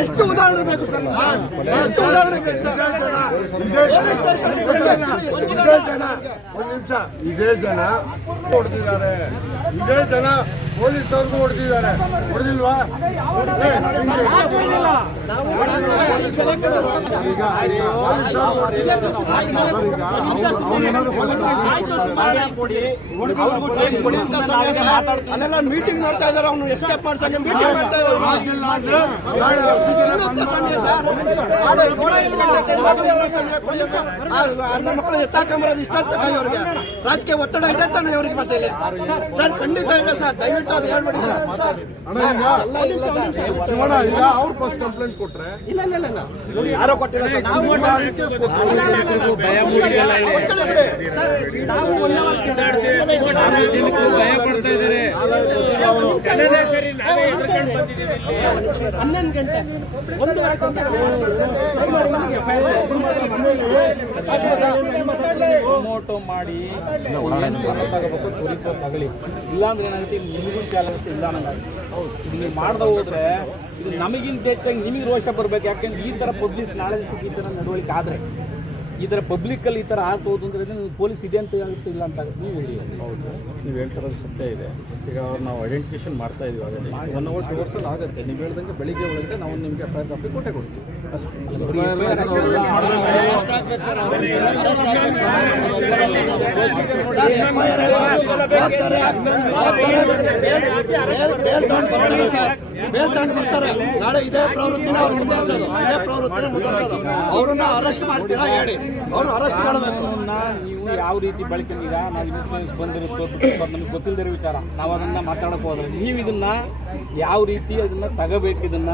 ಎಷ್ಟು ಉದಾಹರಣೆ ಬೇಕು ಸರ್? ಎಷ್ಟು ಉದಾಹರಣೆ ಬೇಕು ಸರ್? ಒಂದು ನಿಮಿಷ, ಇದೇ ಜನ ಹೊಡೆದಿದ್ದಾರೆ, ಇದೇ ಜನ ಪೊಲೀಸವ್ರಿಗೂ ಹೊಡೆದಿದ್ದಾರೆ, ಹೊಡೆದಿಲ್ವಾ? ಅಲ್ಲೆಲ್ಲ ಮೀಟಿಂಗ್ ಮಾಡ್ತಾ ಇದಾರೆ, ಅವನು ಎಸ್ಕೇಪ್ ಮಾಡ್ಸಕ್ಕೆ ಮೀಟಿಂಗ್ ಮಾಡ್ತಾ ಇದ್ದಾರೆ. ಮಕ್ಕಳು ಎತ್ತಾಕೊಂಬರೋದು ಇಷ್ಟ ಆಗ್ಬೇಕಾಗಿ ಅವ್ರಿಗೆ ರಾಜಕೀಯ ಒತ್ತಡ ಇದೆ ತಾನೆ ಅವ್ರಿಗೆ ಮತ್ತೆ ಇಲ್ಲಿ ಸರ್? ಖಂಡಿತ ಇದೆ ಸರ್, ದಯವಿಟ್ಟು ಅದು ಹೇಳ್ಬೇಡಿ ಸರ್. ಈಗ ಅವ್ರು ಫಸ್ಟ್ ಕಂಪ್ಲೇಂಟ್ ಕೊಟ್ರೆ ಯಾರೋ ಕೊಟ್ಟಿಲ್ಲ ಸರ್. ಹನ್ನೊಂದು ಗಂಟೆ 1 ಟೊಮೊಟೊ ಮಾಡಿ ತಗೋಬೇಕು, ತುರಿಕೋ ತಗಲಿ, ಇಲ್ಲಾಂದ್ರೆ ಏನಾಗುತ್ತೆ ನಿಮಗೂ ಚಾಲಾಗುತ್ತೆ, ಇಲ್ಲ ಅನ್ನಂಗಾಗುತ್ತೆ. ನೀವು ಮಾಡ್ದೆ ಹೋದ್ರೆ ಇದು ನಮಗಿಂತ ಹೆಚ್ಚಾಗಿ ನಿಮಗೆ ರೋಷ ಬರ್ಬೇಕು. ಯಾಕೆಂದ್ರೆ ಈ ಥರ ಪಬ್ಲಿಕ್ ನಾಳೆ ದಿವಸಕ್ಕೆ ಈ ಥರ ನಡವಳಿಕೆ ಆದರೆ, ಈ ಥರ ಪಬ್ಲಿಕ್ಕಲ್ಲಿ ಈ ಥರ ಆಗ್ಬೋದು ಅಂದ್ರೆ ಪೊಲೀಸ್ ಇದೆ ಅಂತ ಆಗುತ್ತೆ, ಇಲ್ಲ ಅಂತ ಆಗುತ್ತೆ. ನೀವು ಹೇಳಿ. ಹೌದು, ನೀವು ಹೇಳ್ತಿರೋದು ಸತ್ಯ ಇದೆ. ಈಗ ಅವ್ರು ನಾವು ಐಡೆಂಟಿಫಿಕೇಶನ್ ಮಾಡ್ತಾ ಇದೀವಿ, ಆಗಲಿ 1 hour 2 hours ಆಗುತ್ತೆ. ನೀವು ಹೇಳ್ದಂಗೆ ಬೆಳಿಗ್ಗೆ ಒಳಗೆ ನಾವು ನಿಮಗೆ FIR ಕಾಪಿ ಕೊಟ್ಟೆ ಕೊಡ್ತೀವಿ. ಬರ್ತಾರೆ ನಾಳೆ ಇದೇ ಪ್ರವೃತ್ತಿನ ಅವ್ರು ಮುಂದುವರ್ಸೋದು, ಇದೇ ಪ್ರವೃತ್ತಿನ ಮುಂದುವರ್ಸೋದು. ಅವ್ರನ್ನ ಅರೆಸ್ಟ್ ಮಾಡ್ತೀರಾ ಹೇಳಿ, ಅವ್ರನ್ನ ಅರೆಸ್ಟ್ ಮಾಡಬೇಕು. ನೀವು ಯಾವ ರೀತಿ ಬಳಕೆ, ಈಗ ನಾವು ಇನ್ಫ್ಲೂಯೆನ್ಸ್ ಬಂದಿರುತ್ತೋ ನಮಗೆ ಗೊತ್ತಿಲ್ಲದಿರೋ ವಿಚಾರ, ನಾವು ಅದನ್ನ ಮಾತಾಡಕ್ಕೆ ಹೋದ್ರೆ ನೀವು ಇದನ್ನ ಯಾವ ರೀತಿ ಅದನ್ನ ತಗೋಬೇಕು, ಇದನ್ನ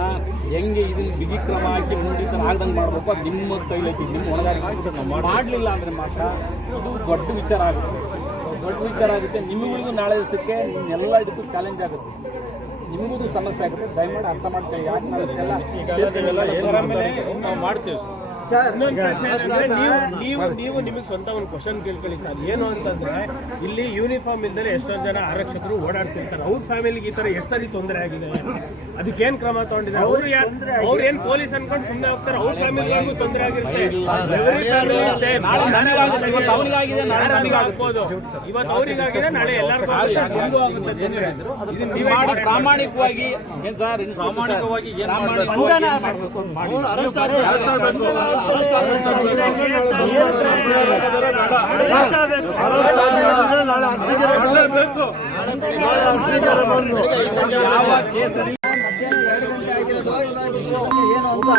ಹೆಂಗೆ ಇದನ್ನ ಬಿಗಿ ಕ್ರಮ ಹಾಕಿ ಮುಂದಿನ ಆಗದಂಗೆ ಮಾಡಬೇಕು, ಅದು ನಿಮ್ಮ ಕೈಲೈತಿ, ನಿಮ್ಮ ಹೊಣೆಗಾರಿಕೆ. ಮಾಡಲಿಲ್ಲ ಅಂದರೆ ಮಾತ್ರ ಇದು ದೊಡ್ಡ ವಿಚಾರ ಆಗುತ್ತೆ, ದೊಡ್ಡ ವಿಚಾರ ಆಗುತ್ತೆ. ನಿಮಗೂ ನಾಳೆ ದಿವಸಕ್ಕೆ ನಿಮ್ಮೆಲ್ಲ ಇದಕ್ಕೂ ಚಾಲೆಂಜ್ ಆಗುತ್ತೆ, ನಿಮಗೂ ಸಮಸ್ಯೆ ಆಗುತ್ತೆ. ದಯಮಾಡಿ ಅರ್ಥ ಮಾಡ್ತೀವಿ. ಯಾಕೆ ನಾವು ಮಾಡ್ತೇವೆ ಸರ್. ನೀವು ನಿಮಗೆ ಸ್ವಂತ ಒಂದು ಕ್ವಶನ್ ಕೇಳ್ಕೊಳ್ಳಿ ಸರ್. ಏನು ಅಂತಂದ್ರೆ ಇಲ್ಲಿ ಯೂನಿಫಾರ್ಮ್ ಇಲ್ದರೆ ಎಷ್ಟೊಂದು ಜನ ಆರಕ್ಷಕರು ಓಡಾಡ್ತಿರ್ತಾರೆ. ಅವ್ರ ಫ್ಯಾಮಿಲಿಗೆ ಈ ತರ ಎಷ್ಟು ಸರಿ ತೊಂದರೆ ಆಗಿದೆ, ಅದಕ್ಕೇನ್ ಕ್ರಮ ತಗೊಂಡಿದ್ದಾರೆ? ಅವ್ರು ಏನ್ ಪೊಲೀಸ್ ಅನ್ಕೊಂಡು ಸುಮ್ಮನೆ ಹೋಗ್ತಾರೆ, ಅವ್ರ ಫ್ಯಾಮಿಲಿಗೂ ತೊಂದರೆ ಆಗಿರುತ್ತೆ. ಇವತ್ತು ಅವ್ರಿಗಾಗಿದೆ, ನಾಳೆ ಎಲ್ಲರಿಗೂ ಆಗುತ್ತೆ. ಪ್ರಾಮಾಣಿಕವಾಗಿ ಏನ್ ಸರ್, ಪ್ರಾಮಾಣಿಕವಾಗಿ ಮಧ್ಯಾಹ್ನ 2 ಗಂಟೆ ಆಗಿರೋದು, ಇವಾಗ ಏನು ಅಂತ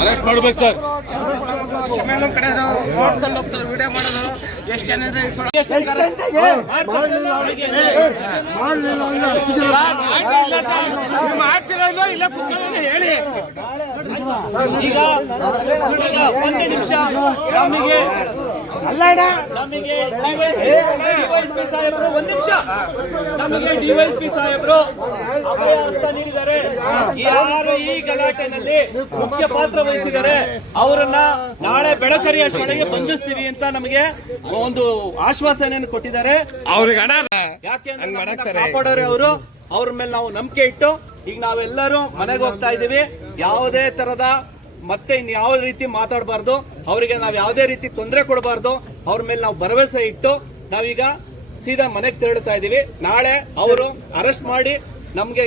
ಅರೆಸ್ಟ್ ಮಾಡ್ಬೇಕು ಸರ್. ವಿಡಿಯೋ ಮಾಡೋದು ಎಷ್ಟು ಜನ ಮಾಡ್ತಿರೋದು ಇಲ್ಲ ಕುತ್ಕೊಂಡು ಹೇಳಿ. ಈಗ 1 ನಿಮಿಷ ನಮಗೆ ಡಿವೈಎಸ್ಪಿ ಸಾಹೇಬರು 1 ನಿಮಿಷ ನಮಗೆ ಡಿವೈಎಸ್ಪಿ ಸಾಹೇಬರು ಅಭಯ ಹಸ್ತ ನೀಡಿದ್ದಾರೆ. ಯಾರು ಈ ಗಲಾಟೆನಲ್ಲಿ ಮುಖ್ಯ ಪಾತ್ರ ವಹಿಸಿದ್ದಾರೆ ಅವರನ್ನ ನಾಳೆ ಬೆಳಕರಿ ಅಷ್ಟೊಳಗೆ ಬಂಧಿಸ್ತೀವಿ ಅಂತ ನಮಗೆ ಒಂದು ಆಶ್ವಾಸನೆಯನ್ನು ಕೊಟ್ಟಿದ್ದಾರೆ. ಯಾಕೆಂದ್ರೆ ಕಾಪಾಡೋರೆ ಅವರು, ಅವ್ರ ಮೇಲೆ ನಾವು ನಂಬಿಕೆ ಇಟ್ಟು ಈಗ ನಾವೆಲ್ಲರೂ ಮನೆಗೆ ಹೋಗ್ತಾ ಇದ್ದೀವಿ. ಯಾವುದೇ ತರದ ಮತ್ತೆ ಇನ್ಯಾವ ರೀತಿ ಮಾತಾಡಬಾರ್ದು, ಅವರಿಗೆ ನಾವು ಯಾವುದೇ ರೀತಿ ತೊಂದರೆ ಕೊಡಬಾರ್ದು. ಅವ್ರ ಮೇಲೆ ನಾವು ಭರವಸೆ ಇಟ್ಟು ನಾವೀಗ ಸೀದಾ ಮನೆಗೆ ತೆರಳುತ್ತಾ ಇದೀವಿ. ನಾಳೆ ಅವರು ಅರೆಸ್ಟ್ ಮಾಡಿ ನಮ್ಗೆ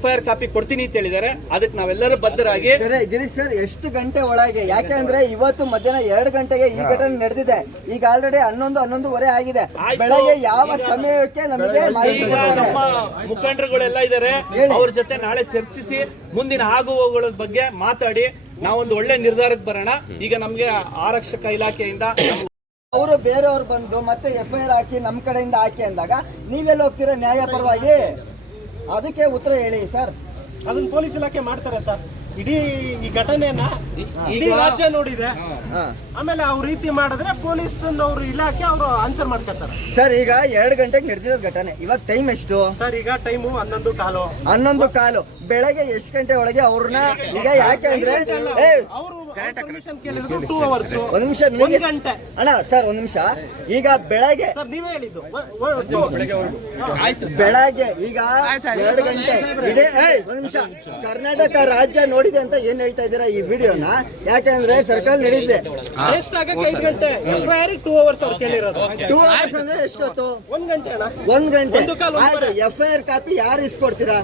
FIR ಕಾಪಿ ಕೊಡ್ತೀನಿ ಅಂತ ಹೇಳಿದ್ದಾರೆ. ಅದಕ್ಕೆ ನಾವೆಲ್ಲರೂ ಬದ್ಧರಾಗಿ. ಗಿರೀಶ್ ಸರ್, ಎಷ್ಟು ಗಂಟೆ ಒಳಗೆ? ಯಾಕೆಂದ್ರೆ ಇವತ್ತು ಮಧ್ಯಾಹ್ನ 2 ಗಂಟೆಗೆ ಈ ಘಟನೆ ನಡೆದಿದೆ. ಈಗ ಆಲ್ರೆಡಿ 11:11 ಆಗಿದೆ. ಬೆಳಗ್ಗೆ ಯಾವ ಸಮಯಕ್ಕೆ ನಮಗೆ ನಮ್ಮ ಮುಖಂಡರುಗಳೆಲ್ಲ ಇದ್ದಾರೆ, ಅವ್ರ ಜೊತೆ ನಾಳೆ ಚರ್ಚಿಸಿ ಮುಂದಿನ ಆಗುವಗಳ ಬಗ್ಗೆ ಮಾತಾಡಿ ನಾವೊಂದು ಒಳ್ಳೆ ನಿರ್ಧಾರಕ್ಕೆ ಬರೋಣ. ಈಗ ನಮ್ಗೆ ಆರಕ್ಷಕ ಇಲಾಖೆಯಿಂದ ಅವರು ಬೇರೆಯವ್ರು ಬಂದು ಮತ್ತೆ FIR ಹಾಕಿ ನಮ್ಮ ಕಡೆಯಿಂದ ಹಾಕಿ ಅಂದಾಗ ನೀವೆಲ್ಲ ಹೋಗ್ತೀರಾ ನ್ಯಾಯ ಪರವಾಗಿ? ಅದಕ್ಕೆ ಉತ್ತರ ಹೇಳಿ ಸರ್. ಅದನ್ನ ಪೊಲೀಸ್ ಇಲಾಖೆ ಮಾಡ್ತಾರೆ ಸರ್. ಇಡೀ ಈ ಘಟನೆಯನ್ನ ಇಡೀ ರಾಜ್ಯ ನೋಡಿದೆ. ಹಾ. ಆಮೇಲೆ ಅವ್ರ ರೀತಿ ಮಾಡಿದ್ರೆ ಪೊಲೀಸ್ ಅವ್ರ ಇಲಾಖೆ ಅವರು ಆನ್ಸರ್ ಮಾಡ್ಕೊತಾರೆ. ಸರ್ ಈಗ 2 ಗಂಟೆಗೆ ನಡೆದಿರೋ ಘಟನೆ, ಇವಾಗ ಟೈಮ್ ಎಷ್ಟು? ಸರ್ ಈಗ ಟೈಮು 11:15. 11:15. ಬೆಳಗ್ಗೆ ಎಷ್ಟು ಗಂಟೆ ಒಳಗೆ ಅವ್ರನ್ನ ಈಗ ಯಾಕೆ ಅಂದ್ರೆ ಅವರು ಪರ್ಮಿಷನ್ ಕೇಳಿದ್ರು 2 hours. ಒಂದ್ ನಿಮಿಷ ಒಂದ್ ಗಂಟೆ. ಅಣ್ಣ ಸರ್ ಒಂದ್ ನಿಮಿಷ. ಈಗ ಬೆಳಗ್ಗೆ ಸರ್ ನೀವೇ ಹೇಳಿದ್ದು ಬೆಳಗ್ಗೆ ಈಗ 2 ಗಂಟೆ ಇಡೀ ಒಂದ್ ನಿಮಿಷ ಕರ್ನಾಟಕ ರಾಜ್ಯ ನೋಡಿದೆ ಅಂತ ಏನ್ ಹೇಳ್ತಾ ಇದ್ದೀರಾ ಈ ವಿಡಿಯೋನ? ಯಾಕಂದ್ರೆ ಸರ್ಕಲ್ ನಡೀತಿದೆ. ಅರೆಸ್ಟ್ ಆಗಕ್ಕೆ 5 ಗಂಟೆ, FIR 2 hours ಅವ್ರು ಕೇಳಿರೋದು. 2 hours ಅಂದ್ರೆ ಎಷ್ಟೊತ್ತು? 1 ಗಂಟೆ ಅಣ್ಣ. 1 ಗಂಟೆ. ಒಂದು ಕಾಲು, ಒಂದು ಆಯ್ತು, FIR ಕಾಪಿ ಯಾರು ಇಸ್ಕೊಡ್ತೀರಾ?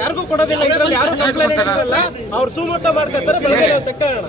ಯಾರಿಗೂ ಕೊಡೋದಿಲ್ಲ. ಇದ್ರಲ್ಲಿ ಯಾರು ಕಂಪ್ಲೇಂಟ್ ಇರಲ್ಲ. ಅವ್ರು ಸುಮೋಟ ಮಾಡ್ಕೊತಾರೆ. ಬೆಳಗ್ಗೆ ನಾವು ತಕ್ಕೊಳ್ಳೋಣ.